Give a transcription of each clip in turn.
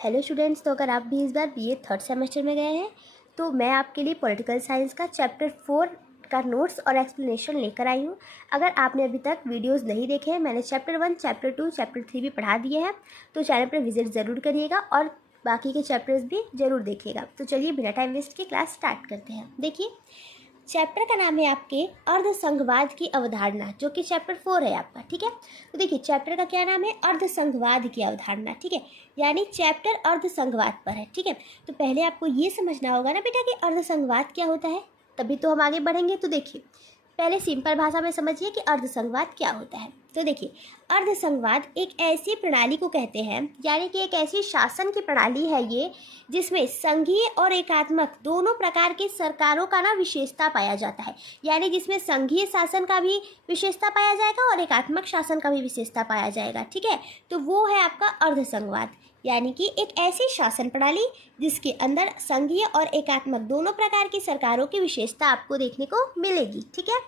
Hello students, तो अगर आप भी इस बार बीए थर्ड सेमेस्टर में गए हैं तो मैं आपके लिए पॉलिटिकल साइंस का चैप्टर 4 का नोट्स और एक्सप्लेनेशन लेकर आई हूँ। अगर आपने अभी तक वीडियोस नहीं देखे हैं, मैंने चैप्टर 1, चैप्टर 2, चैप्टर 3 भी पढ़ा दिए हैं, तो चैनल पर विजिट ज़रूर करिएगा और बाकी के चैप्टर्स भी ज़रूर देखिएगा। तो चलिए बिना टाइम वेस्ट के क्लास स्टार्ट करते हैं। देखिए, चैप्टर का नाम है आपके अर्धसंघवाद की अवधारणा, जो कि चैप्टर 4 है आपका। ठीक है, तो देखिए चैप्टर का क्या नाम है, अर्धसंघवाद की अवधारणा। ठीक है, यानी चैप्टर अर्धसंघवाद पर है। ठीक है, तो पहले आपको ये समझना होगा ना बेटा कि अर्धसंघवाद क्या होता है, तभी तो हम आगे बढ़ेंगे। तो देखिए पहले सिंपल भाषा में समझिए कि अर्धसंघवाद क्या होता है। तो देखिए, अर्धसंघवाद एक ऐसी प्रणाली को कहते हैं, यानी कि एक ऐसी शासन की प्रणाली है ये, जिसमें संघीय और एकात्मक दोनों प्रकार की सरकारों का ना विशेषता पाया जाता है। यानी जिसमें संघीय शासन का भी विशेषता पाया जाएगा और एकात्मक शासन का भी विशेषता पाया जाएगा। ठीक है, तो वो है आपका अर्धसंघवाद, यानी कि एक ऐसी शासन प्रणाली जिसके अंदर संघीय और एकात्मक दोनों प्रकार की सरकारों की विशेषता आपको देखने को मिलेगी। ठीक है,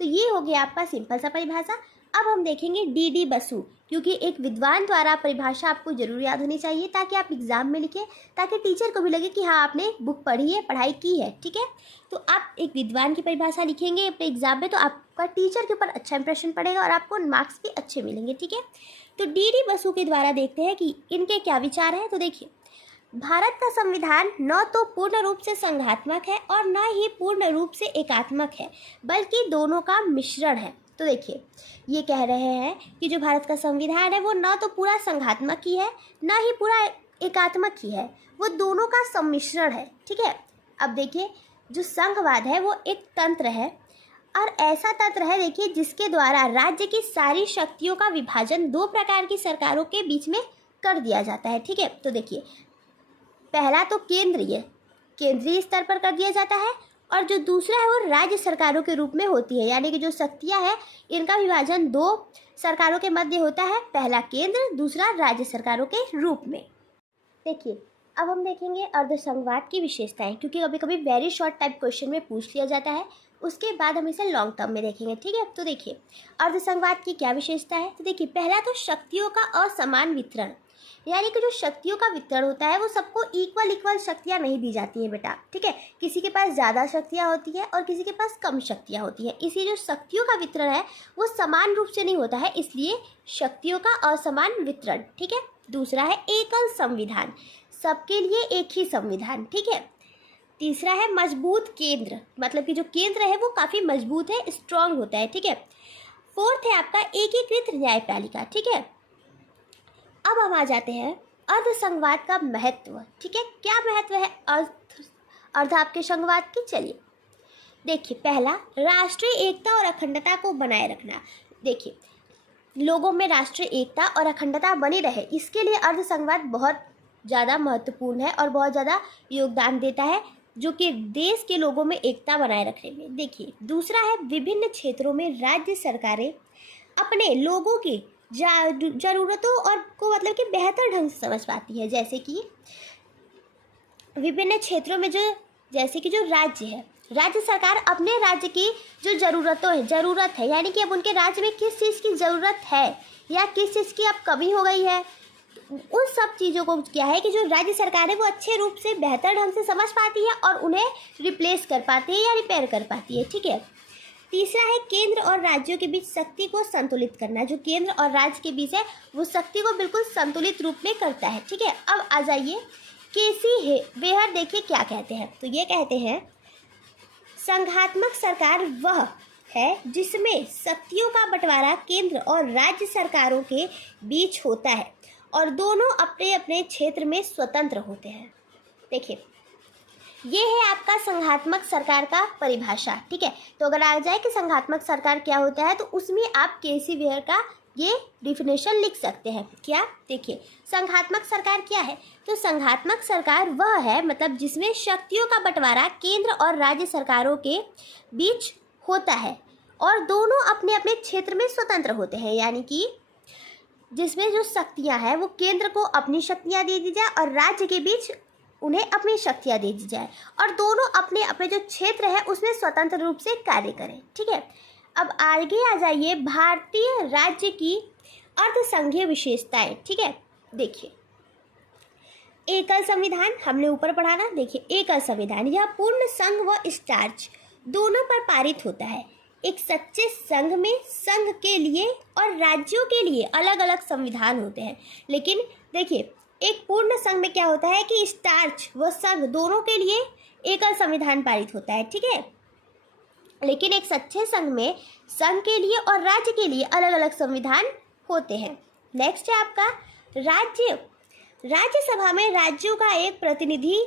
तो ये हो गया आपका सिंपल सा परिभाषा। अब हम देखेंगे डी बसु, क्योंकि एक विद्वान द्वारा परिभाषा आपको जरूर याद होनी चाहिए ताकि आप एग्जाम में लिखें, ताकि टीचर को भी लगे कि हाँ आपने बुक पढ़ी है, पढ़ाई की है। ठीक है, तो आप एक विद्वान की परिभाषा लिखेंगे अपने एग्जाम में, तो आपका टीचर के ऊपर अच्छा इंप्रेशन पड़ेगा और आपको मार्क्स भी अच्छे मिलेंगे। ठीक है, तो डी बसु के द्वारा देखते हैं कि इनके क्या विचार हैं। तो देखिए, भारत का संविधान न तो पूर्ण रूप से संघात्मक है और न ही पूर्ण रूप से एकात्मक है, बल्कि दोनों का मिश्रण है। तो देखिए, ये कह रहे हैं कि जो भारत का संविधान है वो न तो पूरा संघात्मक ही है, न ही पूरा एकात्मक ही है, वो दोनों का सम्मिश्रण है। ठीक है, अब देखिए, जो संघवाद है वो एक तंत्र है, और ऐसा तंत्र है देखिए जिसके द्वारा राज्य की सारी शक्तियों का विभाजन दो प्रकार की सरकारों के बीच में कर दिया जाता है। ठीक है, तो देखिए, पहला तो केंद्रीय स्तर पर कर दिया जाता है, और जो दूसरा है वो राज्य सरकारों के रूप में होती है। यानी कि जो शक्तियां हैं इनका विभाजन दो सरकारों के मध्य होता है, पहला केंद्र, दूसरा राज्य सरकारों के रूप में। देखिए, अब हम देखेंगे अर्धसंघवाद की विशेषताएं, क्योंकि कभी कभी वेरी शॉर्ट टाइप क्वेश्चन में पूछ लिया जाता है, उसके बाद हम इसे लॉन्ग टर्म में देखेंगे। ठीक है, तो देखिए अर्धसंघवाद की क्या विशेषता है। तो देखिए, पहला तो शक्तियों का असमान वितरण, यानी कि जो शक्तियों का वितरण होता है वो सबको इक्वल शक्तियाँ नहीं दी जाती हैं बेटा। ठीक है, किसी के पास ज़्यादा शक्तियाँ होती है और किसी के पास कम शक्तियाँ होती हैं, इसलिए जो शक्तियों का वितरण है वो समान रूप से नहीं होता है, इसलिए शक्तियों का असमान वितरण। ठीक है, दूसरा है एकल संविधान, सबके लिए एक ही संविधान। ठीक है, तीसरा है मजबूत केंद्र, मतलब कि जो केंद्र है वो काफ़ी मजबूत है, स्ट्रांग होता है। ठीक है, फोर्थ है आपका एकीकृत न्यायपालिका। ठीक है, अब हम आ जाते हैं अर्धसंघवाद का महत्व। ठीक है, क्या महत्व है अर्ध आपके संघवाद की। चलिए देखिए, पहला राष्ट्रीय एकता और अखंडता को बनाए रखना। देखिए, लोगों में राष्ट्रीय एकता और अखंडता बनी रहे, इसके लिए अर्धसंघवाद बहुत ज़्यादा महत्वपूर्ण है और बहुत ज़्यादा योगदान देता है, जो कि देश के लोगों में एकता बनाए रखने में। देखिए, दूसरा है विभिन्न क्षेत्रों में राज्य सरकारें अपने लोगों की ज़रूरतों और को मतलब कि बेहतर ढंग से समझ पाती है। जैसे कि विभिन्न क्षेत्रों में जैसे कि जो राज्य है, राज्य सरकार अपने राज्य की जो ज़रूरत है, यानी कि अब उनके राज्य में किस चीज़ की ज़रूरत है या किस चीज़ की अब कमी हो गई है, उन सब चीज़ों को क्या है कि जो राज्य सरकार है वो अच्छे रूप से बेहतर ढंग से समझ पाती है और उन्हें रिप्लेस कर पाती है या रिपेयर कर पाती है। ठीक है, तीसरा है केंद्र और राज्यों के बीच शक्ति को संतुलित करना। जो केंद्र और राज्य के बीच है वो शक्ति को बिल्कुल संतुलित रूप में करता है। ठीक है, अब आ जाइए केसी वेहर, देखिए क्या कहते हैं। तो ये कहते हैं संघात्मक सरकार वह है जिसमें शक्तियों का बंटवारा केंद्र और राज्य सरकारों के बीच होता है और दोनों अपने अपने क्षेत्र में स्वतंत्र होते हैं। देखिए, ये है आपका संघात्मक सरकार का परिभाषा। ठीक है, तो अगर आ जाए कि संघात्मक सरकार क्या होता है, तो उसमें आप केसी वेयर का ये डिफिनेशन लिख सकते हैं। क्या, देखिए संघात्मक सरकार क्या है। तो संघात्मक सरकार वह है, मतलब जिसमें शक्तियों का बंटवारा केंद्र और राज्य सरकारों के बीच होता है और दोनों अपने अपने क्षेत्र में स्वतंत्र होते हैं, यानी कि जिसमें जो शक्तियाँ हैं वो केंद्र को अपनी शक्तियाँ दे दी जाए और राज्य के बीच उन्हें अपनी शक्तियाँ दे दी जाए और दोनों अपने अपने जो क्षेत्र है उसमें स्वतंत्र रूप से कार्य करें। ठीक है, अब आगे आ जाइए भारतीय राज्य की अर्धसंघीय विशेषताएं। ठीक है, देखिए एकल संविधान हमने ऊपर पढ़ा ना, देखिए एकल संविधान यह पूर्ण संघ व स्टार्च दोनों पर पारित होता है। एक सच्चे संघ में संघ के लिए और राज्यों के लिए अलग अलग संविधान होते हैं, लेकिन देखिए एक पूर्ण संघ में क्या होता है कि स्टार्च व संघ दोनों के लिए एकल संविधान पारित होता है, ठीक है। लेकिन एक सच्चे संघ में संघ के लिए और राज्य के लिए अलग अलग संविधान होते हैं। नेक्स्ट है आपका राज्य। राज्यसभा में राज्यों का एक प्रतिनिधि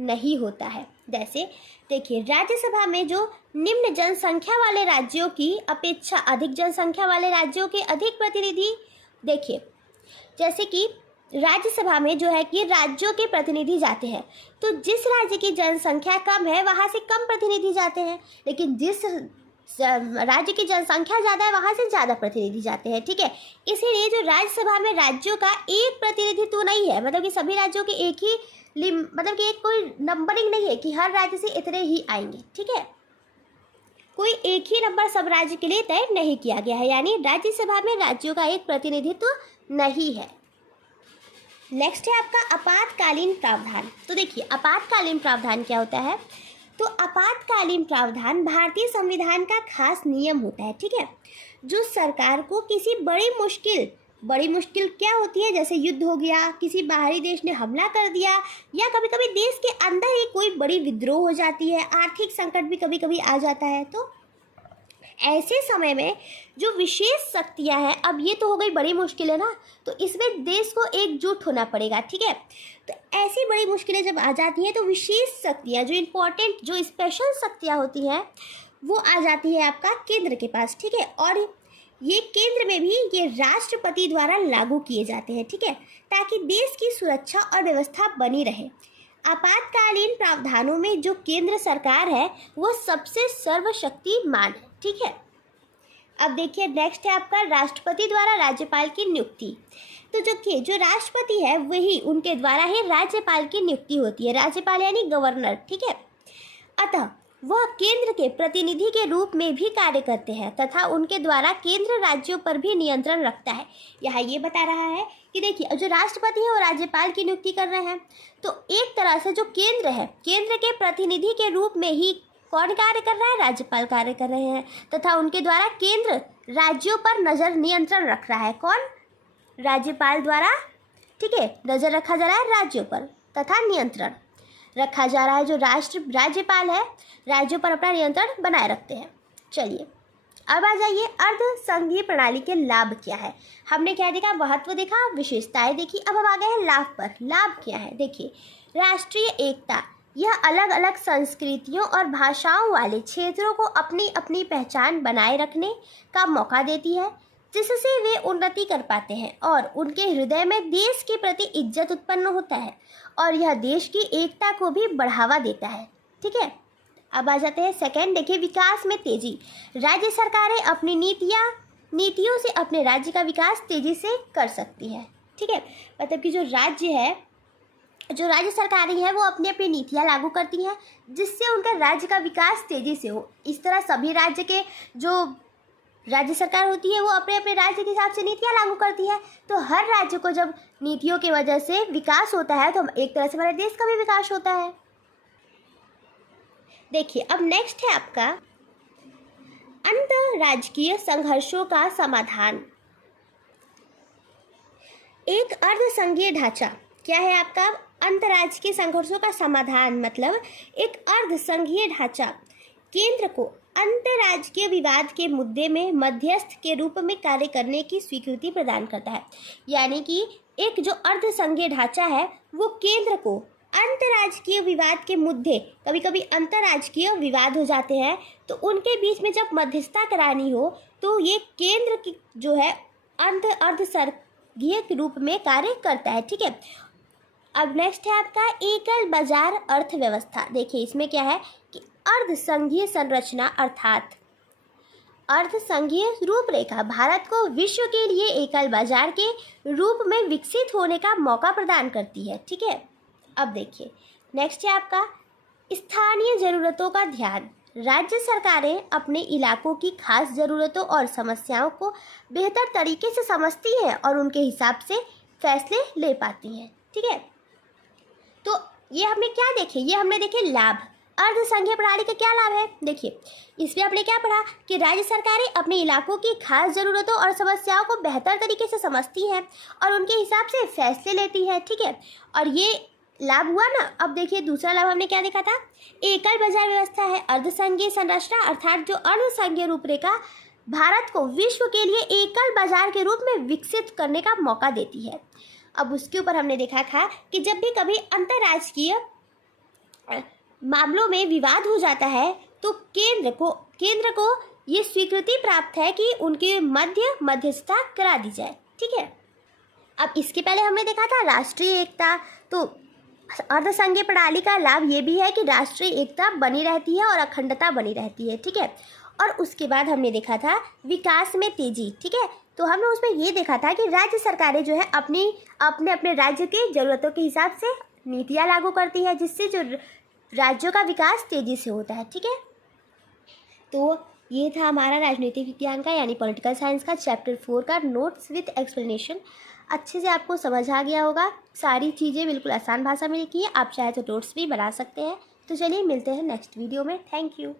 नहीं होता है। जैसे देखिए राज्यसभा में जो निम्न जनसंख्या वाले राज्यों की अपेक्षा अधिक जनसंख्या वाले राज्यों के अधिक प्रतिनिधि, देखिए जैसे कि राज्यसभा में जो है कि राज्यों के प्रतिनिधि जाते हैं, तो जिस राज्य की जनसंख्या कम है वहाँ से कम प्रतिनिधि जाते हैं, लेकिन जिस राज्य की जनसंख्या ज़्यादा है वहाँ से ज़्यादा प्रतिनिधि जाते हैं, ठीक है। इसीलिए जो राज्यसभा में राज्यों का एक प्रतिनिधि तो नहीं है, मतलब कि सभी राज्यों के एक ही मतलब कि एक कोई नंबरिंग नहीं है कि हर राज्य से इतने ही आएंगे, ठीक है। कोई एक ही नंबर सब राज्य के लिए तय नहीं किया गया है, यानी राज्यसभा में राज्यों का एक प्रतिनिधित्व नहीं है। नेक्स्ट है आपका आपातकालीन प्रावधान। तो देखिए आपातकालीन प्रावधान क्या होता है, तो आपातकालीन प्रावधान भारतीय संविधान का खास नियम होता है, ठीक है, जो सरकार को किसी बड़ी मुश्किल क्या होती है, जैसे युद्ध हो गया, किसी बाहरी देश ने हमला कर दिया, या कभी कभी देश के अंदर ही कोई बड़ी विद्रोह हो जाती है, आर्थिक संकट भी कभी कभी आ जाता है, तो ऐसे समय में जो विशेष शक्तियां हैं, अब ये तो हो गई बड़ी मुश्किल है ना, तो इसमें देश को एकजुट होना पड़ेगा, ठीक है। तो ऐसी बड़ी मुश्किलें जब आ जाती हैं तो विशेष शक्तियां, जो इम्पोर्टेंट जो स्पेशल शक्तियां होती हैं वो आ जाती है आपका केंद्र के पास, ठीक है। और ये केंद्र में भी ये राष्ट्रपति द्वारा लागू किए जाते हैं, ठीक है, ताकि देश की सुरक्षा और व्यवस्था बनी रहे। आपातकालीन प्रावधानों में जो केंद्र सरकार है वो सबसे सर्वशक्तिमान है, ठीक है। अब देखिए नेक्स्ट है आपका राष्ट्रपति द्वारा राज्यपाल की नियुक्ति। तो जो राष्ट्रपति है वही उनके द्वारा ही राज्यपाल की नियुक्ति होती है, राज्यपाल यानी गवर्नर, ठीक है। अतः वह केंद्र के प्रतिनिधि के रूप में भी कार्य करते हैं तथा उनके द्वारा केंद्र राज्यों पर भी नियंत्रण रखता है। यहाँ ये बता रहा है कि देखिए जो राष्ट्रपति है वो राज्यपाल की नियुक्ति कर रहे हैं, तो एक तरह से जो केंद्र है, केंद्र के प्रतिनिधि के रूप में ही कौन कार्य कर रहा है, राज्यपाल कार्य कर रहे हैं, तथा उनके द्वारा केंद्र राज्यों पर नजर नियंत्रण रख रहा है, कौन, राज्यपाल द्वारा, ठीक है, नजर रखा जा रहा है राज्यों पर तथा नियंत्रण रखा जा रहा है। जो राज्यपाल है राज्यों पर अपना नियंत्रण बनाए रखते हैं। चलिए अब आ जाइए अर्ध संघीय प्रणाली के लाभ क्या है। हमने क्या देखा, महत्व देखा, विशेषताएं देखी, अब हम आ गए हैं लाभ पर। लाभ क्या है, देखिए राष्ट्रीय एकता, यह अलग अलग संस्कृतियों और भाषाओं वाले क्षेत्रों को अपनी अपनी पहचान बनाए रखने का मौका देती है, जिससे वे उन्नति कर पाते हैं और उनके हृदय में देश के प्रति इज्जत उत्पन्न होता है और यह देश की एकता को भी बढ़ावा देता है, ठीक है। अब आ जाते हैं सेकंड, देखिए विकास में तेजी। राज्य सरकारें अपनी नीतियों से अपने राज्य का विकास तेजी से कर सकती है, ठीक है। मतलब कि जो राज्य सरकारें हैं वो अपनी अपनी नीतियाँ लागू करती हैं जिससे उनका राज्य का विकास तेजी से हो। इस तरह सभी राज्य के जो राज्य सरकार होती है वो अपने अपने राज्य के हिसाब से नीतियाँ लागू करती है, तो हर राज्य को जब नीतियों की वजह से विकास होता है तो एक तरह से हमारे देश का भी विकास होता है। देखिए अब नेक्स्ट है आपका अंतर्राज्यीय संघर्षों का समाधान। एक अर्धसंघीय ढांचा क्या है आपका, अंतर्राज्यीय संघर्षों का समाधान मतलब एक अर्धसंघीय ढांचा केंद्र को अंतर्राज्यीय विवाद के मुद्दे में मध्यस्थ के रूप में कार्य करने की स्वीकृति प्रदान करता है। यानी कि एक जो अर्धसंघीय ढांचा है वो केंद्र को अंतर्राज्यीय विवाद के मुद्दे, कभी कभी अंतर्राज्यीय विवाद हो जाते हैं तो उनके बीच में जब मध्यस्थता करानी हो तो ये केंद्र की जो है अर्धसंघीय के रूप में कार्य करता है, ठीक है। अब नेक्स्ट है आपका एकल बाजार अर्थव्यवस्था। देखिए इसमें क्या है कि अर्धसंघीय संरचना अर्थात अर्धसंघीय रूपरेखा भारत को विश्व के लिए एकल बाजार के रूप में विकसित होने का मौका प्रदान करती है, ठीक है। अब देखिए नेक्स्ट है आपका स्थानीय ज़रूरतों का ध्यान। राज्य सरकारें अपने इलाकों की खास ज़रूरतों और समस्याओं को बेहतर तरीके से समझती हैं और उनके हिसाब से फैसले ले पाती हैं, ठीक है। ये हमने क्या देखे, ये हमने देखे लाभ। अर्ध संघीय प्रणाली के क्या लाभ है, देखिए इसमें आपने क्या पढ़ा कि राज्य सरकारें अपने इलाकों की खास ज़रूरतों और समस्याओं को बेहतर तरीके से समझती हैं और उनके हिसाब से फैसले लेती है, ठीक है। और ये लाभ हुआ ना। अब देखिए दूसरा लाभ हमने क्या देखा था, एकल बाजार व्यवस्था है। अर्ध संघीय संरचना अर्थात जो अर्ध संघीय रूपरेखा भारत को विश्व के लिए एकल बाजार के रूप में विकसित करने का मौका देती है। अब उसके ऊपर हमने देखा था कि जब भी कभी अंतर्राष्ट्रीय मामलों में विवाद हो जाता है तो केंद्र को ये स्वीकृति प्राप्त है कि उनके मध्यस्थता करा दी जाए, ठीक है। अब इसके पहले हमने देखा था राष्ट्रीय एकता। तो अर्धसंघीय प्रणाली का लाभ ये भी है कि राष्ट्रीय एकता बनी रहती है और अखंडता बनी रहती है, ठीक है। और उसके बाद हमने देखा था विकास में तेजी, ठीक है। तो हमने उसमें ये देखा था कि राज्य सरकारें जो है अपने अपने राज्य की ज़रूरतों के हिसाब से नीतियाँ लागू करती है, जिससे जो राज्यों का विकास तेज़ी से होता है, ठीक है। तो ये था हमारा राजनीतिक विज्ञान का यानी पॉलिटिकल साइंस का चैप्टर 4 का नोट्स विथ एक्सप्लेनेशन। अच्छे से आपको समझ आ गया होगा, सारी चीज़ें बिल्कुल आसान भाषा में लिखी है। आप चाहे तो नोट्स भी बना सकते हैं। तो चलिए मिलते हैं नेक्स्ट वीडियो में। Thank you.